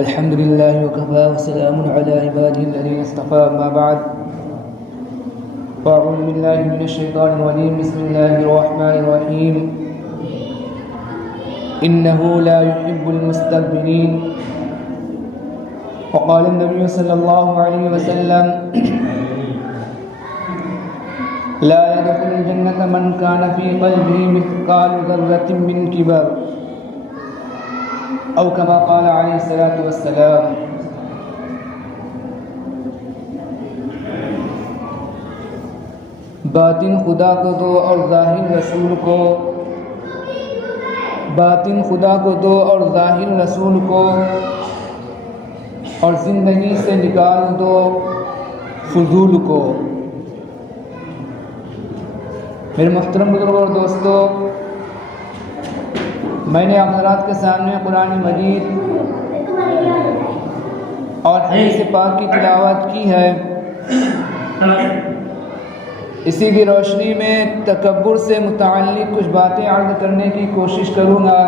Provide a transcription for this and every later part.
الحمد لله وكفى وسلام على عباده الذين اصطفى أما بعد فأعوذ بالله من الشيطان الرجيم بسم الله الرحمن الرحيم إنه لا يحب المستكبرين وقال النبي صلى الله عليه وسلم لا يدخل الجنة من كان في قلبه مثقال ذرة من كبر او كما قال علیہ الصلوۃ والسلام۔ باطن خدا کو دو اور ظاہر رسول کو، باطن خدا کو دو اور ظاہر رسول کو، اور زندگی سے نکال دو فضول کو۔ میرے محترم بزرگوں اور دوستو، میں نے آپ حضرات کے سامنے قرآن مجید اور حدیث پاک کی تلاوت کی ہے۔ اسی کی روشنی میں تکبر سے متعلق کچھ باتیں عرض کرنے کی کوشش کروں گا۔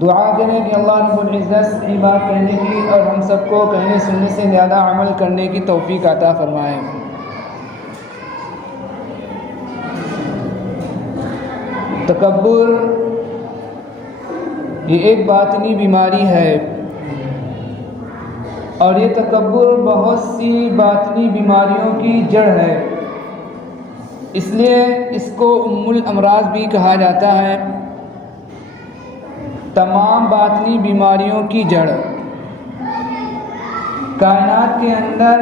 دعا کریں کہ اللہ رب العزت صحیح بات کہنے کی اور ہم سب کو کہنے سننے سے زیادہ عمل کرنے کی توفیق عطا فرمائیں۔ تکبر یہ ایک باطنی بیماری ہے، اور یہ تکبر بہت سی باطنی بیماریوں کی جڑ ہے، اس لیے اس کو ام الامراض بھی کہا جاتا ہے۔ تمام باطنی بیماریوں کی جڑ۔ کائنات کے اندر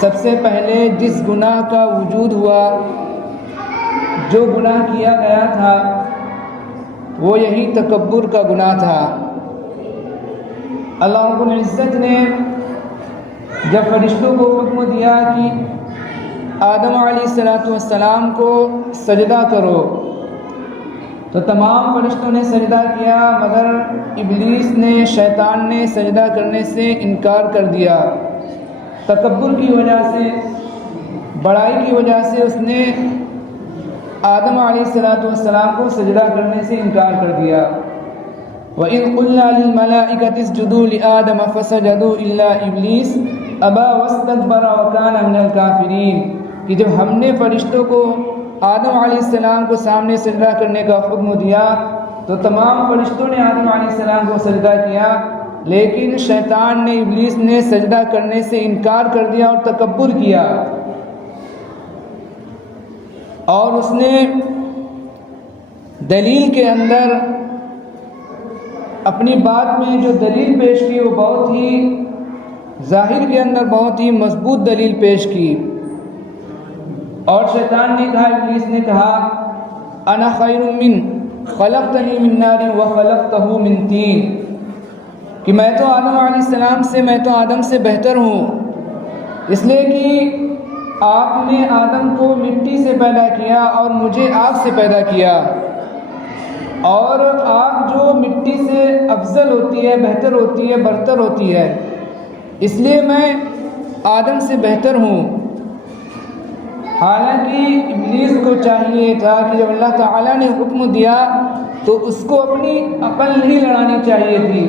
سب سے پہلے جس گناہ کا وجود ہوا، جو گناہ کیا گیا تھا، وہ یہی تکبر کا گناہ تھا۔ اللہ رب العزت نے جب فرشتوں کو حکم دیا کہ آدم علیہ السلام کو سجدہ کرو، تو تمام فرشتوں نے سجدہ کیا، مگر ابلیس نے، شیطان نے سجدہ کرنے سے انکار کر دیا۔ تکبر کی وجہ سے، بڑائی کی وجہ سے اس نے آدم علیہ السلام کو سجدہ کرنے سے انکار کر دیا۔ وَإِذْ قُلْنَا لِلْمَلَائِكَةِ اسْجُدُوا لِآدَمَ فَسَجَدُوا إِلَّا إِبْلِيسَ أَبَى وَاسْتَكْبَرَ وَكَانَ مِنَ الْكَافِرِينَ کہ جب ہم نے فرشتوں کو آدم علیہ السلام کو سامنے سجدہ کرنے کا حکم دیا، تو تمام فرشتوں نے آدم علیہ السلام کو سجدہ کیا، لیکن شیطان نے، ابلیس نے سجدہ کرنے سے انکار کر دیا اور تکبر کیا، اور اس نے دلیل کے اندر اپنی بات میں جو دلیل پیش کی، وہ بہت ہی ظاہر کے اندر بہت ہی مضبوط دلیل پیش کی۔ اور شیطان نے کہا، ابلیس نے کہا، انا خیر من خلقتنی من نار وخلقتہ من طین، کہ میں تو آدم علیہ السلام سے، میں تو آدم سے بہتر ہوں، اس لیے کہ آپ نے آدم کو مٹی سے پیدا کیا اور مجھے آگ سے پیدا کیا، اور آگ جو مٹی سے افضل ہوتی ہے، بہتر ہوتی ہے، برتر ہوتی ہے، اس لیے میں آدم سے بہتر ہوں۔ حالانکہ ابلیس کو چاہیے تھا کہ جب اللہ تعالیٰ نے حکم دیا تو اس کو اپنی عقل نہیں لڑانی چاہیے تھی،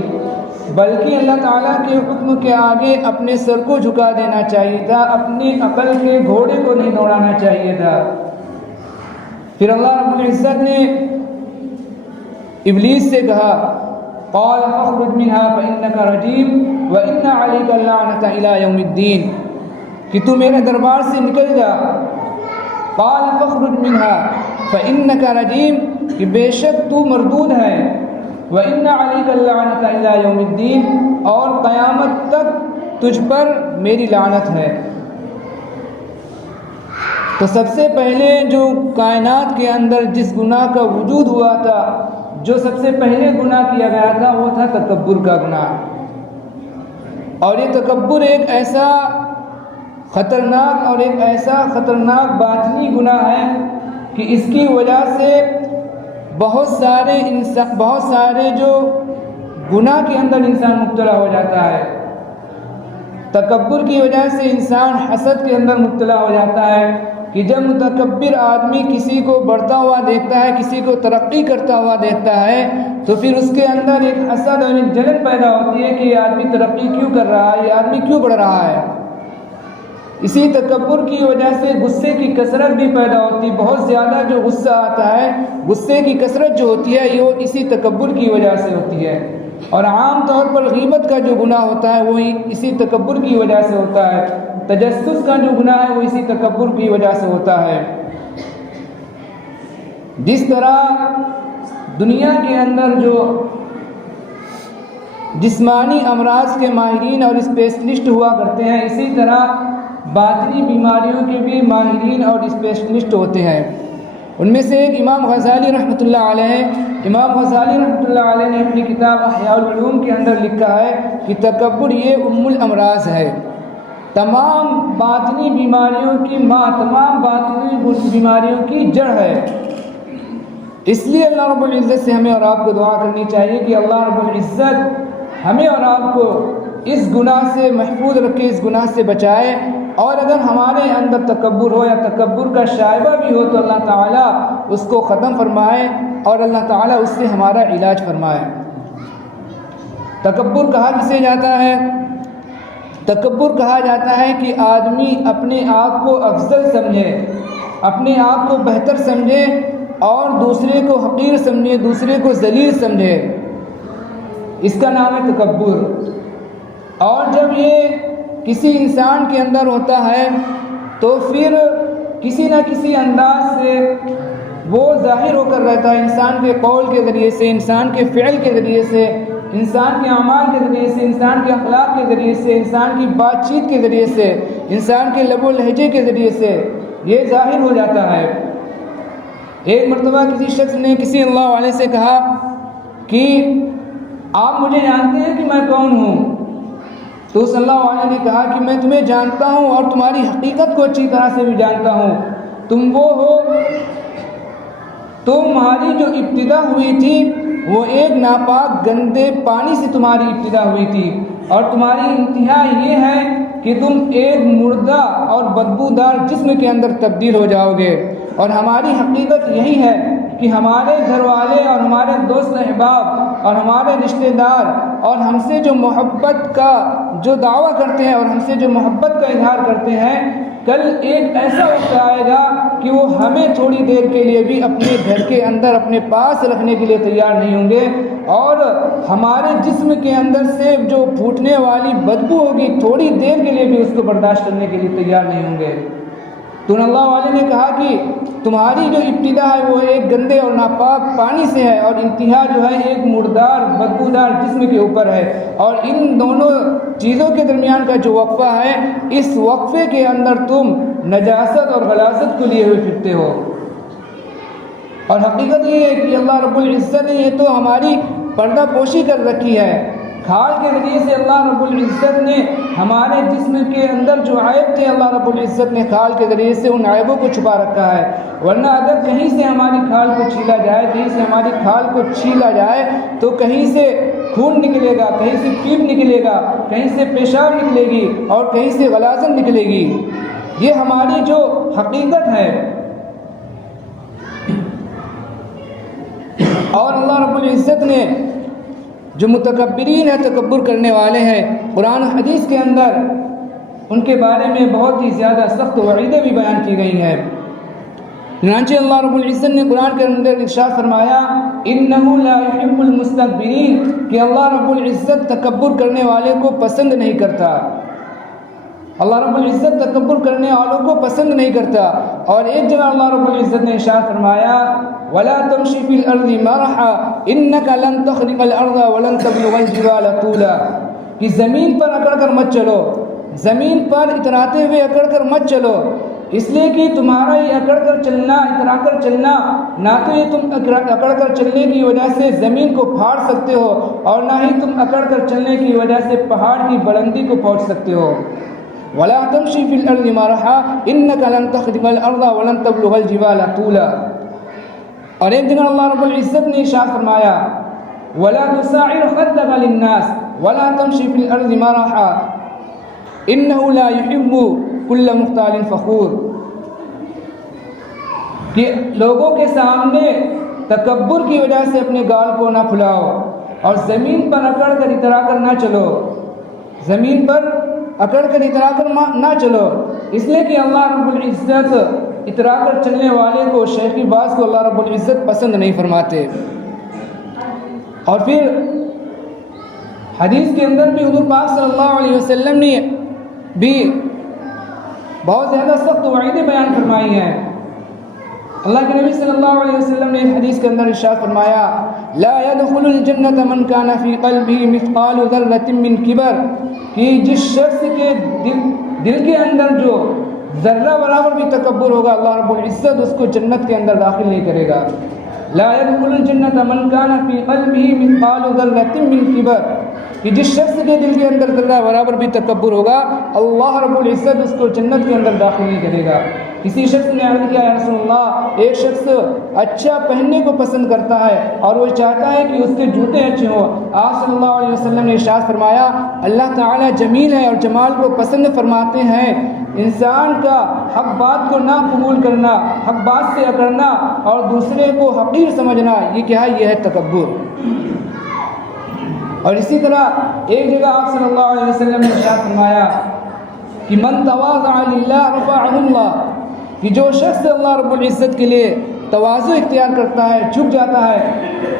بلکہ اللہ تعالیٰ کے حکم کے آگے اپنے سر کو جھکا دینا چاہیے تھا، اپنی عقل کے گھوڑے کو نہیں دوڑانا چاہیے تھا۔ پھر اللہ رب العزت نے ابلیس سے کہا، قال فاخرج منها فإنك رجيم وإن عليك اللعنة إلى يوم الدين، کہ تو میرے دربار سے نکل جا۔ قال فاخرج منها فإنك رجيم، کہ بے شک تو مردود ہے، وَإِنَّ عَلَيْكَ اللَّعْنَةَ إِلَى يَوْمِ الدِّينِ، اور قیامت تک تجھ پر میری لعنت ہے۔ تو سب سے پہلے جو کائنات کے اندر جس گناہ کا وجود ہوا تھا، جو سب سے پہلے گناہ کیا گیا تھا، وہ تھا تکبر کا گناہ۔ اور یہ تکبر ایک ایسا خطرناک اور ایک ایسا خطرناک باطنی گناہ ہے کہ اس کی وجہ سے بہت سارے جو گناہ کے اندر انسان مبتلا ہو جاتا ہے۔ تکبر کی وجہ سے انسان حسد کے اندر مبتلا ہو جاتا ہے، کہ جب متکبر آدمی کسی کو بڑھتا ہوا دیکھتا ہے، کسی کو ترقی کرتا ہوا دیکھتا ہے، تو پھر اس کے اندر ایک حسد اور ایک جلن پیدا ہوتی ہے کہ یہ آدمی ترقی کیوں کر رہا ہے، یہ آدمی کیوں بڑھ رہا ہے۔ اسی تکبر کی وجہ سے غصے کی کثرت بھی پیدا ہوتی ہے، بہت زیادہ جو غصہ آتا ہے، غصے کی کثرت جو ہوتی ہے یہ اسی تکبر کی وجہ سے ہوتی ہے۔ اور عام طور پر غیبت کا جو گناہ ہوتا ہے وہ اسی تکبر کی وجہ سے ہوتا ہے، تجسس کا جو گناہ ہے وہ اسی تکبر کی وجہ سے ہوتا ہے۔ جس طرح دنیا کے اندر جو جسمانی امراض کے ماہرین اور اسپیشلسٹ ہوا کرتے ہیں، اسی طرح باطنی بیماریوں کے بھی ماہرین اور اسپیشلسٹ ہوتے ہیں۔ ان میں سے ایک امام غزالی رحمۃ اللہ علیہ، امام غزالی رحمۃ اللہ علیہ نے اپنی کتاب احیاء العلوم کے اندر لکھا ہے کہ تکبر یہ ام الامراض ہے، تمام باطنی بیماریوں کی ماں، تمام باطنی بیماریوں کی جڑ ہے۔ اس لیے اللہ رب العزت سے ہمیں اور آپ کو دعا کرنی چاہیے کہ اللہ رب العزت ہمیں اور آپ کو اس گناہ سے محفوظ رکھے، اس گناہ سے بچائے، اور اگر ہمارے اندر تکبر ہو یا تکبر کا شائبہ بھی ہو تو اللہ تعالیٰ اس کو ختم فرمائے اور اللہ تعالیٰ اس سے ہمارا علاج فرمائے۔ تکبر کہا کسے جاتا ہے؟ تکبر کہا جاتا ہے کہ آدمی اپنے آپ کو افضل سمجھے، اپنے آپ کو بہتر سمجھے اور دوسرے کو حقیر سمجھے، دوسرے کو ذلیل سمجھے، اس کا نام ہے تکبر۔ اور جب یہ کسی انسان کے اندر ہوتا ہے تو پھر کسی نہ کسی انداز سے وہ ظاہر ہو کر رہتا ہے، انسان کے قول کے ذریعے سے، انسان کے فعل کے ذریعے سے، انسان کے اعمال کے ذریعے سے، انسان کے اخلاق کے ذریعے سے، انسان کی بات چیت کے ذریعے سے، انسان کے لب و لہجے کے ذریعے سے یہ ظاہر ہو جاتا ہے۔ ایک مرتبہ کسی شخص نے کسی اللہ والے سے کہا کہ آپ مجھے جانتے ہیں کہ میں کون ہوں؟ تو اس اللہ والے نے کہا کہ میں تمہیں جانتا ہوں اور تمہاری حقیقت کو اچھی طرح سے بھی جانتا ہوں، تم وہ ہو، تمہاری جو ابتدا ہوئی تھی وہ ایک ناپاک گندے پانی سے تمہاری ابتدا ہوئی تھی، اور تمہاری انتہا یہ ہے کہ تم ایک مردہ اور بدبودار جسم کے اندر تبدیل ہو جاؤ گے۔ اور ہماری حقیقت یہی ہے کہ ہمارے گھر والے اور ہمارے دوست احباب اور ہمارے رشتہ دار اور ہم سے جو محبت کا جو دعویٰ کرتے ہیں اور ہم سے جو محبت کا اظہار کرتے ہیں، کل ایک ایسا وقت آئے گا کہ وہ ہمیں تھوڑی دیر کے لیے بھی اپنے گھر کے اندر اپنے پاس رکھنے کے لیے تیار نہیں ہوں گے، اور ہمارے جسم کے اندر سے جو پھوٹنے والی بدبو ہوگی تھوڑی دیر کے لیے بھی اس کو برداشت کرنے کے لیے تیار نہیں ہوں گے۔ تو اللہ والے نے کہا کہ تمہاری جو ابتدا ہے وہ ایک گندے اور ناپاک پانی سے ہے، اور انتہا جو ہے ایک مردار بدبودار جسم کے اوپر ہے، اور ان دونوں چیزوں کے درمیان کا جو وقفہ ہے، اس وقفے کے اندر تم نجاست اور غلاظت کو لیے ہوئے پھرتے ہو۔ اور حقیقت یہ ہے کہ اللہ رب العزت نے یہ تو ہماری پردہ پوشی کر رکھی ہے، کھال کے ذریعے سے اللہ رب العزت نے ہمارے جسم کے اندر جو عیب تھے اللہ رب العزت نے کھال کے ذریعے سے ان عیبوں کو چھپا رکھا ہے، ورنہ اگر کہیں سے ہماری کھال کو چھیلا جائے، کہیں سے ہماری کھال کو چھیلا جائے تو کہیں سے خون نکلے گا، کہیں سے پیپ نکلے گا، کہیں سے پیشاب نکلے گی اور کہیں سے غلاظت نکلے گی۔ یہ ہماری جو حقیقت ہے، اور اللہ رب العزت نے جو متکبرین ہیں، تکبر کرنے والے ہیں، قرآن و حدیث کے اندر ان کے بارے میں بہت ہی زیادہ سخت وعیدیں بھی بیان کی گئی ہیں۔ چنانچہ اللہ رب العزت نے قرآن کے اندر ارشاد فرمایا انہ لا يحب المستكبرین، کہ اللہ رب العزت تکبر کرنے والے کو پسند نہیں کرتا، اللہ رب العزت تکبر کرنے والوں کو پسند نہیں کرتا۔ اور ایک جگہ اللہ رب العزت نے ارشاد فرمایا وَلَا تَمْشِ فِي الْأَرْضِ مَرَحًا إِنَّكَ لَن تَخْرِقَ الْأَرْضَ وَلَن تَبْلُغَ الْجِبَالَ طُولًا، کہ زمین پر اکڑ کر مت چلو، زمین پر اتراتے ہوئے اکڑ کر مت چلو، اس لیے کہ تمہارا یہ اکڑ کر چلنا، اترا کر چلنا، نہ تو یہ تم اکڑ کر چلنے کی وجہ سے زمین کو پھاڑ سکتے ہو، اور نہ ہی تم اکڑ کر چلنے کی وجہ سے پہاڑ کی بلندی کو پہنچ سکتے ہو۔ وَلَا تَمْشِ فِي الْأَرْضِ مَرَحًا إِنَّكَ لَن تَخْرِقَ الْأَرْضَ وَلَن تَبْلُغَ الْجِبَالَ طُولًا۔ اور ایک جگہ اللہ رب العزت نے ارشاد فرمایا وَلَا تُسَاعِرْ خَدَّكَ لِلنَّاسِ وَلَا تَمْشِ فِي الْأَرْضِ مَرَحًا إِنَّهُ لَا يُحِبُّ كُلَّ مُخْتَالٍ فَخُورٍ۔ کہ لوگوں کے سامنے تکبر کی وجہ سے اپنے گال کو نہ پھلاؤ اور زمین پر اکڑ کر اترا کر نہ چلو، زمین پر اکڑ کر اترا کر نہ چلو، اس لیے کہ اللہ رب العزت اترا کر چلنے والے کو، شیخی باز کو اللہ رب العزت پسند نہیں فرماتے۔ اور پھر حدیث کے اندر بھی حضور پاک صلی اللہ علیہ وسلم نے بھی بہت زیادہ سخت وعیدیں بیان فرمائی ہیں۔ اللہ کے نبی صلی اللہ علیہ وسلم نے حدیث کے اندر ارشاد فرمایا لا يدخل الجنة من كان في قلبه مثقال ذرة من کبر، کہ جس شخص کے دل کے اندر جو ذرہ برابر بھی تکبر ہوگا اللہ رب العزت اس کو جنت کے اندر داخل نہیں کرے گا۔ لا يدخل الجنة من كان في قلبه مثقال ذرة من کبر، کہ جس شخص کے دل کے اندر ذرہ برابر بھی تکبر ہوگا اللہ رب العزت اس کو جنت کے اندر داخل نہیں کرے گا۔ کسی شخص نے عرض کیا یا رسول اللہ، ایک شخص اچھا پہننے کو پسند کرتا ہے اور وہ چاہتا ہے کہ اس کے جوتے اچھے ہوں، آپ صلی اللہ علیہ وسلم نے ارشاد فرمایا اللہ تعالیٰ جمیل ہے اور جمال کو پسند فرماتے ہیں۔ انسان کا حق بات کو نہ قبول کرنا، حق بات سے اکڑنا اور دوسرے کو حقیر سمجھنا، یہ کیا ہے؟ یہ ہے تکبر۔ اور اسی طرح ایک جگہ آپ صلی اللہ علیہ وسلم نے ارشاد فرمایا کہ من تواضع للہ رفعہ اللہ، کہ جو شخص اللہ رب العزت کے لیے تواضع اختیار کرتا ہے، جھک جاتا ہے،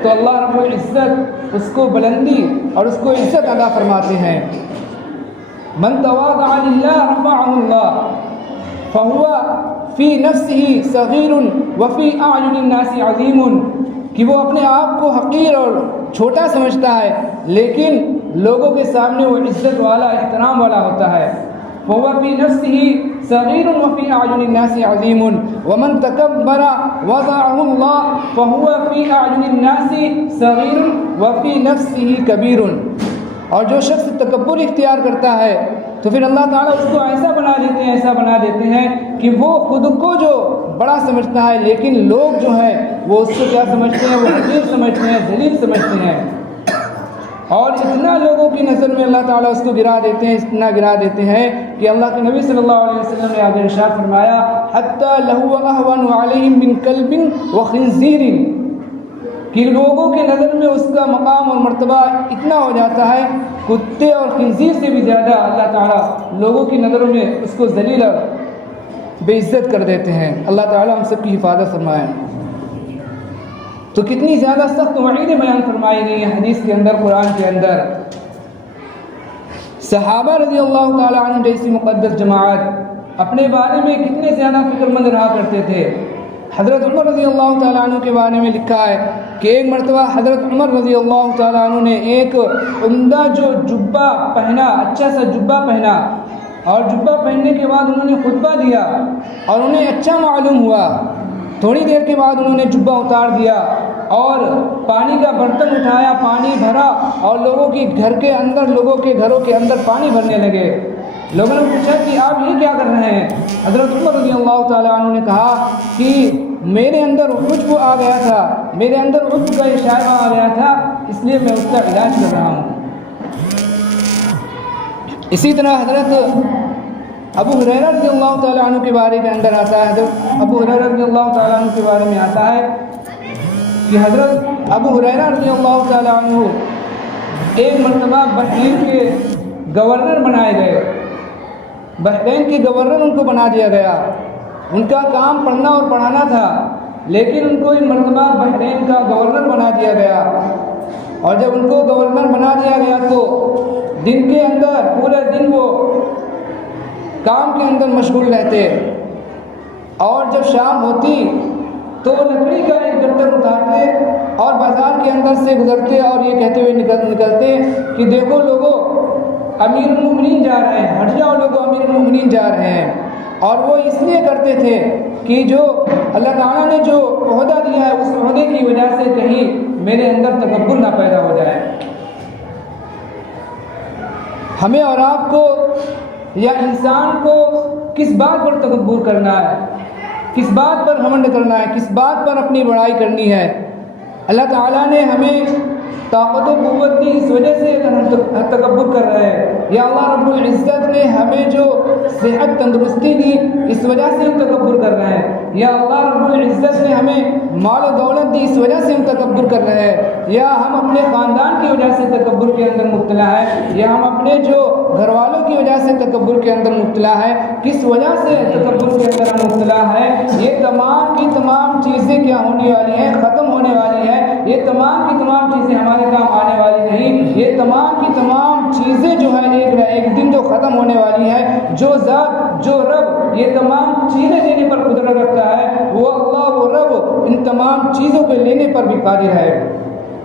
تو اللہ رب العزت اس کو بلندی اور اس کو عزت عطا فرماتے ہیں۔ من تواضع للہ رفعہ اللہ فہو فی نفسہ صغیر وفی اعین الناس عظیم، کہ وہ اپنے آپ کو حقیر اور چھوٹا سمجھتا ہے لیکن لوگوں کے سامنے وہ عزت والا، احترام والا ہوتا ہے۔ فهو في نفسه صغير وفي أعين الناس عظيم ومن تكبر وضعه الله فهو في أعين الناس صغير وفي نفسه كبير۔ اور جو شخص تکبر اختیار کرتا ہے تو پھر اللہ تعالیٰ اس کو ایسا بنا دیتے ہیں، ایسا بنا دیتے ہیں کہ وہ خود کو جو بڑا سمجھتا ہے لیکن لوگ جو ہیں وہ اس کو کیا سمجھتے ہیں؟ وہ حقیر سمجھتے ہیں، ذلیل سمجھتے ہیں۔ اور اتنا لوگوں کی نظر میں اللہ تعالیٰ اس کو گرا دیتے ہیں، اتنا گرا دیتے ہیں کہ اللہ کے نبی صلی اللہ علیہ وسلم نے آگے ارشاد فرمایا حتی لہو اہون علیہم من کلب وخنزیر، کہ لوگوں کے نظر میں اس کا مقام اور مرتبہ اتنا ہو جاتا ہے کتے اور خنزیر سے بھی زیادہ اللہ تعالیٰ لوگوں کی نظروں میں اس کو ذلیل اور بے عزت کر دیتے ہیں۔ اللہ تعالیٰ ہم سب کی حفاظت فرمائے۔ تو کتنی زیادہ سخت وعیدیں بیان فرمائی گئی ہیں حدیث کے اندر، قرآن کے اندر۔ صحابہ رضی اللہ تعالیٰ عنہ جیسی مقدس جماعت اپنے بارے میں کتنے زیادہ فکر مند رہا کرتے تھے۔ حضرت عمر رضی اللہ تعالیٰ عنہ کے بارے میں لکھا ہے کہ ایک مرتبہ حضرت عمر رضی اللہ تعالیٰ عنہ نے ایک عمدہ جو جبہ پہنا، اچھا سا جبہ پہنا، اور جبہ پہننے کے بعد انہوں نے خطبہ دیا اور انہیں اچھا معلوم ہوا۔ تھوڑی دیر کے بعد انہوں نے جبہ اتار دیا اور پانی کا برتن اٹھایا، پانی بھرا اور لوگوں کے گھر کے اندر، لوگوں کے گھروں کے اندر پانی بھرنے لگے۔ لوگوں نے پوچھا کہ آپ یہ کیا کر رہے ہیں؟ حضرت عمر رضی اللہ تعالیٰ عنہ نے کہا کہ میرے اندر عجب آ گیا تھا، میرے اندر عجب کا یہ شائبہ آ گیا تھا، اس لیے میں اس کا علاج کر رہا ہوں۔ اسی طرح حضرت ابو ہریرہ رضی اللہ تعالیٰ عنہ کے بارے کے اندر آتا ہے، حضرت ابو ہریرہ رضی اللہ تعالیٰ عنہ کے بارے میں آتا ہے کہ حضرت ابو ہریرہ رضی اللہ تعالیٰ عنہ ایک مرتبہ بحرین کے گورنر بنائے گئے۔ بحرین کے گورنر ان کو بنا دیا گیا۔ ان کا کام پڑھنا اور پڑھانا تھا، لیکن ان کو ایک مرتبہ بحرین کا گورنر بنا دیا گیا۔ اور جب ان کو گورنر بنا دیا گیا تو دن کے اندر پورے دن وہ کام کے اندر مشغول رہتے، اور جب شام ہوتی تو لکڑی کا ایک گٹر اٹھاتے اور بازار کے اندر سے گزرتے اور یہ کہتے ہوئے نکلتے کہ دیکھو لوگوں، امیر المومنین جا رہے ہیں، ہٹ جاؤ لوگوں، امیر المومنین جا رہے ہیں۔ اور وہ اس لیے کرتے تھے کہ جو اللہ تعالیٰ نے جو عہدہ دیا ہے اس عہدے کی وجہ سے کہیں میرے اندر تکبر نہ پیدا ہو جائے۔ ہمیں اور آپ کو یا انسان کو کس بات پر تکبر کرنا ہے، کس بات پر گھمنڈ کرنا ہے، کس بات پر اپنی بڑائی کرنی ہے؟ اللہ تعالیٰ نے ہمیں طاقت و قوت دی اس وجہ سے، اگر ہم تکبر کر رہے ہیں، یا اللہ رب العزت نے ہمیں جو صحت تندرستی دی اس وجہ سے ہم تکبر کر رہے ہیں، یا اللہ رب العزت نے ہمیں مال و دولت دی اس وجہ سے ہم تکبر کر رہے ہیں، یا ہم اپنے خاندان کی وجہ سے تکبر کے اندر مبتلا ہے، یا ہم اپنے جو گھر والوں کی وجہ سے تکبر کے اندر مبتلا ہے، کس وجہ سے تکبر کے اندر مبتلا ہے، یہ تمام کی تمام چیزیں کیا ہونے والی ہیں، ختم ہونے والی ہیں، یہ تمام کی تمام چیزیں ہمارے کام آنے والی نہیں، یہ تمام کی تمام چیزیں جو ہے ایک نہ ایک دن جو ختم ہونے والی ہے۔ جو ذات جو رب یہ تمام چیزیں دینے پر قدرت رکھتا ہے، وہ اللہ وہ رب ان تمام چیزوں کو لینے پر بھی قادر ہے۔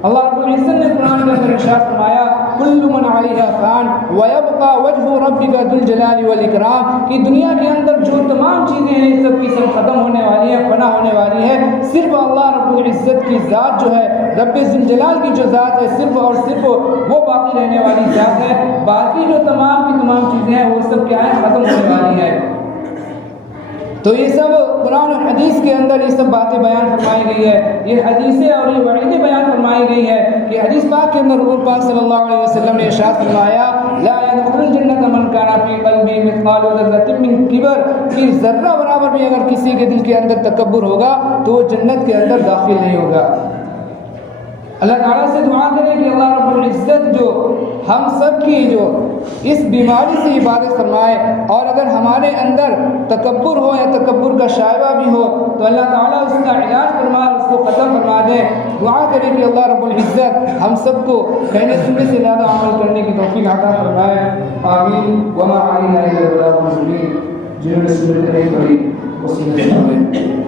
اللہ رب العزت نے قرآن کے اندر ارشاد فرمایا کل من علیہا فان ویبقى وجہ ربک ذو الجلال والاکرام، کہ دنیا کے اندر جو تمام چیزیں ہیں سب کی سب ختم ہونے والی ہیں، فنا ہونے والی ہے، صرف اللہ رب العزت کی ذات جو ہے، رب ذو الجلال کی جو ذات ہے، صرف اور صرف وہ باقی رہنے والی ذات ہے، باقی جو تمام کی تمام چیزیں ہیں وہ سب کیا ہیں، ختم ہونے والی ہے۔ تو یہ سب قرآن اور حدیث کے اندر یہ سب باتیں بیان فرمائی گئی ہے، یہ حدیثیں اور یہ وعیدیں بیان فرمائی گئی ہے کہ حدیث پاک کے اندر حضور پاک صلی اللہ علیہ وسلم نے ارشاد فرمایا لا يدخل الجنت من كان في قلبه مثقال ذرة من کبر، کہ ذرہ برابر بھی اگر کسی کے دل کے اندر تکبر ہوگا تو وہ جنت کے اندر داخل نہیں ہوگا۔ اللہ تعالیٰ سے دعا کریں کہ اللہ رب العزت جو ہم سب کی جو اس بیماری سے حفاظت فرمائے، اور اگر ہمارے اندر تکبر ہو یا تکبر کا شائبہ بھی ہو تو اللہ تعالیٰ اس کا علاج فرمائے، اس کو ختم فرما دے۔ دعا کریں کہ اللہ رب العزت ہم سب کو کہنے سننے سے زیادہ عمل کرنے کی توفیق عطا فرمائے، آمین۔ وما علینا الا البلاغ المبین، جنہوں نے سنت نہیں پڑھی وہ سنت